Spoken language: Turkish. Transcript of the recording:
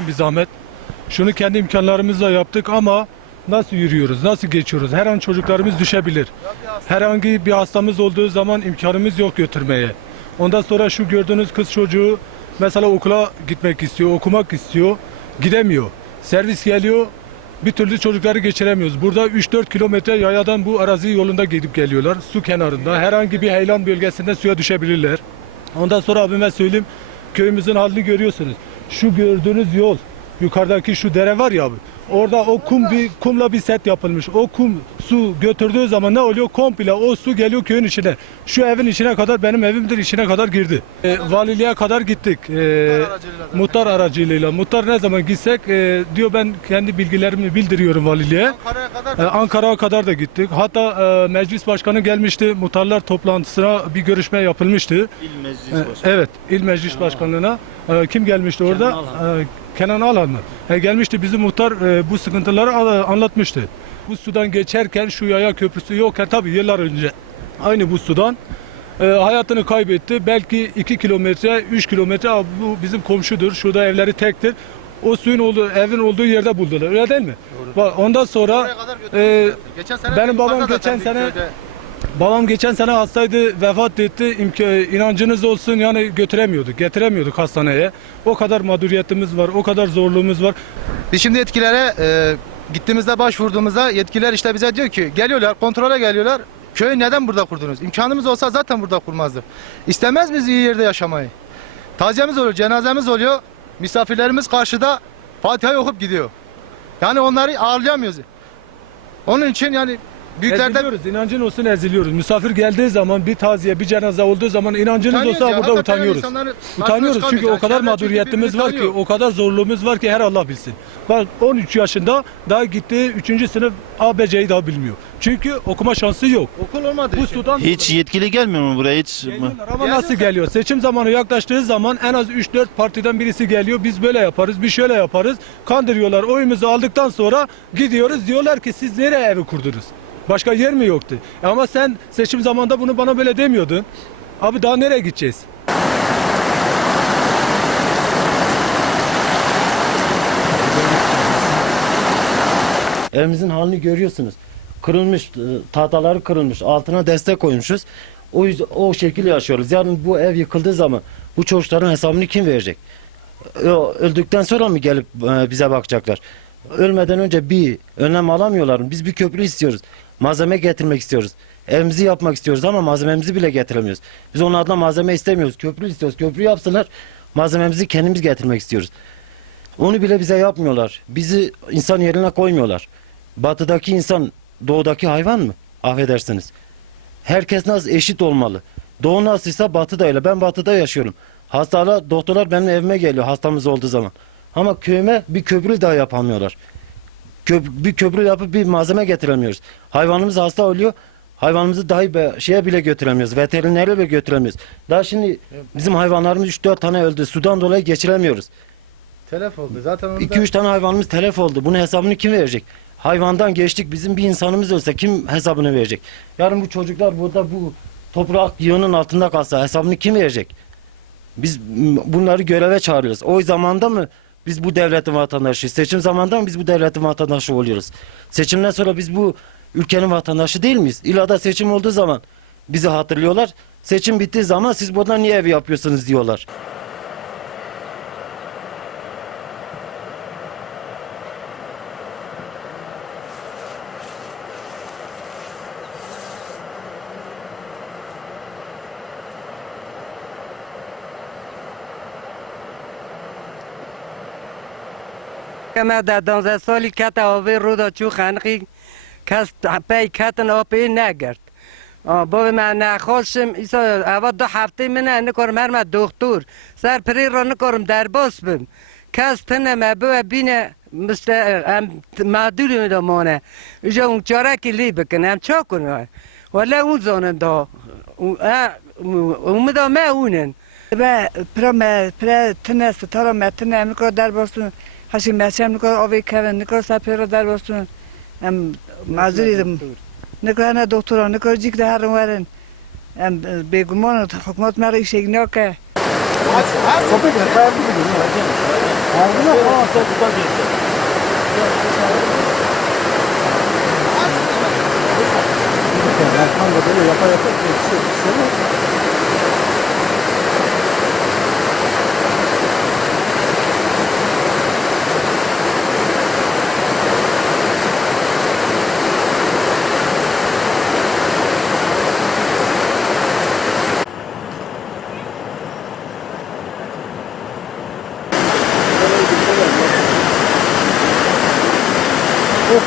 yürüyelim bir zahmet. Şunu kendi imkanlarımızla yaptık ama nasıl yürüyoruz, nasıl geçiyoruz? Her an çocuklarımız düşebilir. Herhangi bir hastamız olduğu zaman imkanımız yok götürmeye. Ondan sonra şu gördüğünüz kız çocuğu mesela okula gitmek istiyor, okumak istiyor, gidemiyor. Servis geliyor, bir türlü çocukları geçiremiyoruz. Burada 3-4 kilometre yayadan bu arazi yolunda gidip geliyorlar. Su kenarında, herhangi bir heyelan bölgesinde suya düşebilirler. Ondan sonra abime söyleyeyim, köyümüzün halini görüyorsunuz. Şu gördüğünüz yol, yukarıdaki şu dere var ya abi. Orada o kumla bir set yapılmış. O kum su götürdüğü zaman ne oluyor? Komple o su geliyor köyün içine. Şu evin içine kadar, benim evimdir içine kadar girdi. Valiliğe kadar gittik. Muhtar aracılığıyla. Muhtar ne zaman gitsek diyor ben kendi bilgilerimi bildiriyorum valiliğe. Ankara'ya kadar da gittik. Hatta meclis başkanı gelmişti. Muhtarlar toplantısına bir görüşme yapılmıştı. İl Meclis Başkanı. Evet, il meclis başkanlığına. Kim gelmişti orada? Kenan Alan mı? Gelmişti bizim muhtar bu sıkıntıları anlatmıştı. Bu sudan geçerken şu yaya köprüsü yokken tabii yıllar önce aynı bu sudan hayatını kaybetti. Belki 2 kilometre, 3 kilometre bu bizim komşudur. Şurada evleri tektir. O suyun olduğu, evin olduğu yerde buldular. Öyle değil mi? Doğru. Ondan sonra benim babam geçen sene hastaydı, vefat etti. İnancınız olsun yani getiremiyorduk hastaneye. O kadar mağduriyetimiz var, o kadar zorluğumuz var. Biz şimdi yetkililere gittiğimizde başvurduğumuzda yetkililer işte bize diyor ki geliyorlar, kontrole geliyorlar. Köyü neden burada kurdunuz? İmkanımız olsa zaten burada kurmazdık. İstemez miyiz iyi yerde yaşamayı? Taziyemiz oluyor, cenazemiz oluyor. Misafirlerimiz karşıda Fatiha'yı okup gidiyor. Yani onları ağırlayamıyoruz. Onun için yani büyüklerden... Eziliyoruz, inancın olsun eziliyoruz. Misafir geldiği zaman bir taziye, bir cenaze olduğu zaman inancınız olsa burada utanıyoruz. Utanıyoruz çünkü o kadar mağduriyetimiz var ki, o kadar zorluğumuz var ki her Allah bilsin. Bak 13 yaşında daha gitti 3. sınıf ABC'yi daha bilmiyor. Çünkü okuma şansı yok. Okul olmadı. Bu sudan Hiç yetkili gelmiyor mu buraya hiç? geliyorlar ama nasıl geliyor? Seçim zamanı yaklaştığı zaman en az 3-4 partiden birisi geliyor. Biz böyle yaparız, biz şöyle yaparız. Kandırıyorlar. Oyumuzu aldıktan sonra gidiyoruz. Diyorlar ki siz nereye evi kurdunuz? Başka yer mi yoktu? Ama sen seçim zamanında bunu bana böyle demiyordun. Abi daha nereye gideceğiz? Evimizin halini görüyorsunuz. Kırılmış, tahtaları kırılmış, altına destek koymuşuz. O yüzden o şekilde yaşıyoruz. Yarın bu ev yıkıldığı zaman bu çocukların hesabını kim verecek? Öldükten sonra mı gelip bize bakacaklar? Ölmeden önce bir önlem alamıyorlar mı? Biz bir köprü istiyoruz. Malzeme getirmek istiyoruz. Evimizi yapmak istiyoruz ama malzememizi bile getiremiyoruz. Biz onun adına malzeme istemiyoruz. Köprü istiyoruz. Köprü yapsınlar. Malzememizi kendimiz getirmek istiyoruz. Onu bile bize yapmıyorlar. Bizi insan yerine koymuyorlar. Batıdaki insan doğudaki hayvan mı? Affedersiniz. Herkes nasıl eşit olmalı. Doğu nasılsa batı da öyle. Ben batıda yaşıyorum. Hastalar, doktorlar benim evime geliyor hastamız olduğu zaman. Ama köyüme bir köprü daha yapamıyorlar. Bir köprü yapıp bir malzeme getiremiyoruz. Hayvanımız hasta oluyor. Hayvanımızı dahi şeye bile götüremiyoruz. Veterinere bile götüremiyoruz. Daha şimdi bizim hayvanlarımız 3-4 tane öldü. Sudan dolayı geçiremiyoruz. Telef oldu. Zaten 2-3 tane hayvanımız telef oldu. Bunun hesabını kim verecek? Hayvandan geçtik. Bizim bir insanımız olsa kim hesabını verecek? Yarın bu çocuklar burada bu toprak yığının altında kalsa hesabını kim verecek? Biz bunları göreve çağırıyoruz. O zamanda mı biz bu devletin vatandaşıyız? Seçim zamanında mı biz bu devletin vatandaşı oluyoruz? Seçimden sonra biz bu ülkenin vatandaşı değil miyiz? İlla da seçim olduğu zaman bizi hatırlıyorlar. Seçim bittiği zaman siz buradan niye ev yapıyorsunuz diyorlar. ما در 12 سالی کت آوی رو دا چو خنقی کس پی کتن آپی نگرد با من نخواستم ایسا اول 2 هفته منه نکارم هر من دکتر سر پری را نکارم در باس بم کس تنه ما بو بینه مثل معدولی می دا مانه ایجا اون چاره که لی بکنه هم چا کنه ولی اون زانن دا اون دا ما اونن پر تنه ستارا متنه امریکا در باسون هاشی مسیم نکار آوی کردن نکار سپر در باستون معذوریدم نکار نه دکتران نکار جیک ده هر ورن بیگمان حکومت مرا ایشگنا که Yok,